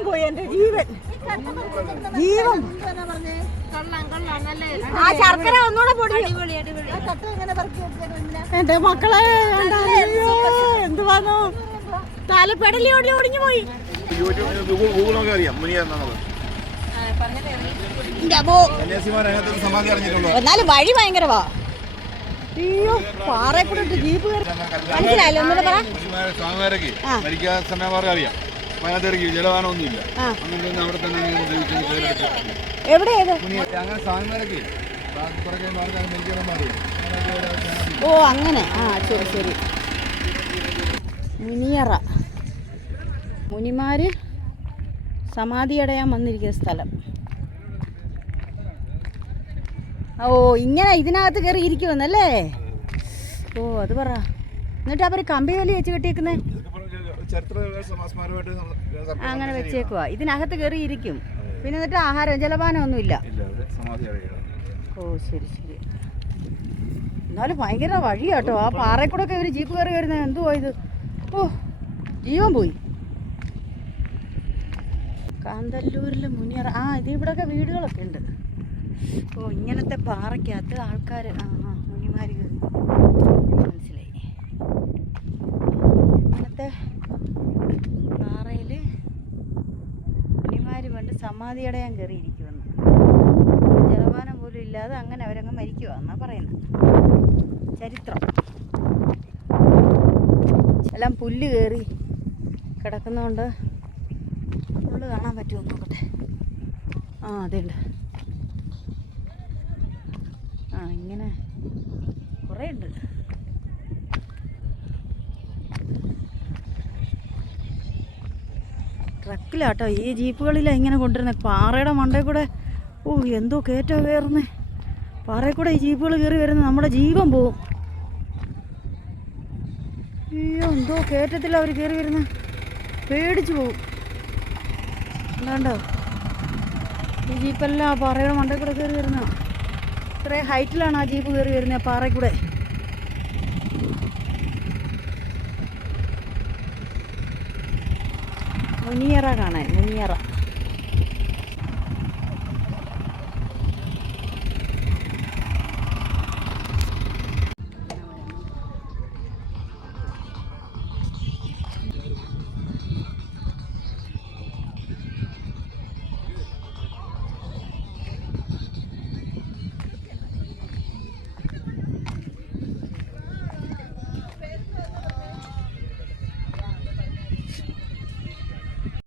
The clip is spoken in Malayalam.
ജീവൻ പോയി എന്റെ ജീവൻ. ജീവൻ. ആ ശർക്കര ഒന്നുകൂടെ പൊടി എന്റെ മക്കളെ എന്തുവാന്നോ തലപ്പെടലി ഓടി ഒടിഞ്ഞു പോയി. എന്നാലും വഴി ഭയങ്കരവാ അയ്യോ പാറയെ കൂടെ ജീപ്പ് മനസ്സിലായല്ലോ? ഒന്നുകൂടെ പറ. വയനാട്ടിറക്കി ജലദാനം അങ്ങനെ അവിടെ തന്നെ എവിടെ അങ്ങനെ സ്വാമിമാരൊക്കെ. ഓ അങ്ങനെ. ആ ശരി ശരി. മുനിയറ. മുനിമാര് സമാധി അടയാൻ വന്നിരിക്കുന്ന സ്ഥലം. ഓ ഇങ്ങനെ ഇതിനകത്ത് കയറി ഇരിക്കുമെന്നല്ലേ ഓ അത് പറ. എന്നിട്ട് അവർ കമ്പി വലി വെച്ച് കെട്ടിയേക്കുന്നേ? അങ്ങനെ വെച്ചേക്കുവാ. ഇതിനകത്ത് കയറിയിരിക്കും പിന്നെ എന്നിട്ട് ആഹാരം ജലപാനം ഒന്നുമില്ല ഓ ശരി ശരി. എന്നാലും ഭയങ്കര വഴിയാട്ടോ. ആ പാറയിൽ കൂടെ ഒക്കെ ഒരു ജീപ്പ് കയറി വരുന്നത് എന്തുവാ ഇത്? ഓ ജീവൻ പോയി. കാന്തല്ലൂരിലെ മുനിയറ ആ ഇത് ഇവിടെയൊക്കെ വീടുകളൊക്കെ ഉണ്ട്. ഓ ഇങ്ങനത്തെ പാറയ്ക്കകത്ത് ആൾക്കാർ ആ ആ മുനിമാർ കയറി മനസ്സിലായി ഇങ്ങനത്തെ പാറയിൽ മുനിമാർ പണ്ട് സമാധി അടയാൻ കയറിയിരിക്കുമെന്ന് ജലപാനം പോലും ഇല്ലാതെ അങ്ങനെ അവരങ്ങ് മരിക്കുവാന്നാ പറയുന്നത് ചരിത്രം. എല്ലാം പുല്ല് കയറി കിടക്കുന്നതുകൊണ്ട് പുല്ല് കാണാൻ പറ്റുമോ നോക്കട്ടെ? ആ അതുണ്ട് ആ ഇങ്ങനെ കുറേ ഉണ്ട്. ട്രക്കിലാട്ടോ. ഈ ജീപ്പുകളിലാണ് ഇങ്ങനെ കൊണ്ടുവരുന്നത് പാറയുടെ മണ്ടയിൽ കൂടെ. ഓ എന്തോ കയറ്റോ കയറുന്നേ പാറയിൽ കൂടെ ഈ ജീപ്പുകൾ കയറി വരുന്നത് നമ്മുടെ ജീവൻ പോവും. അയ്യോ എന്തോ കയറ്റത്തില്ല അവർ കയറി വരുന്നത് പേടിച്ചു പോവും. എന്താണ്ടോ ഈ ജീപ്പെല്ലാം പാറയുടെ മണ്ടയിൽ കൂടെ കയറി വരുന്ന. ഇത്രയും ഹൈറ്റിലാണ് ആ ജീപ്പ് കയറി വരുന്നത് പാറയിൽ കൂടെ. മുനിയറ കാണാൻ മുനിയറ.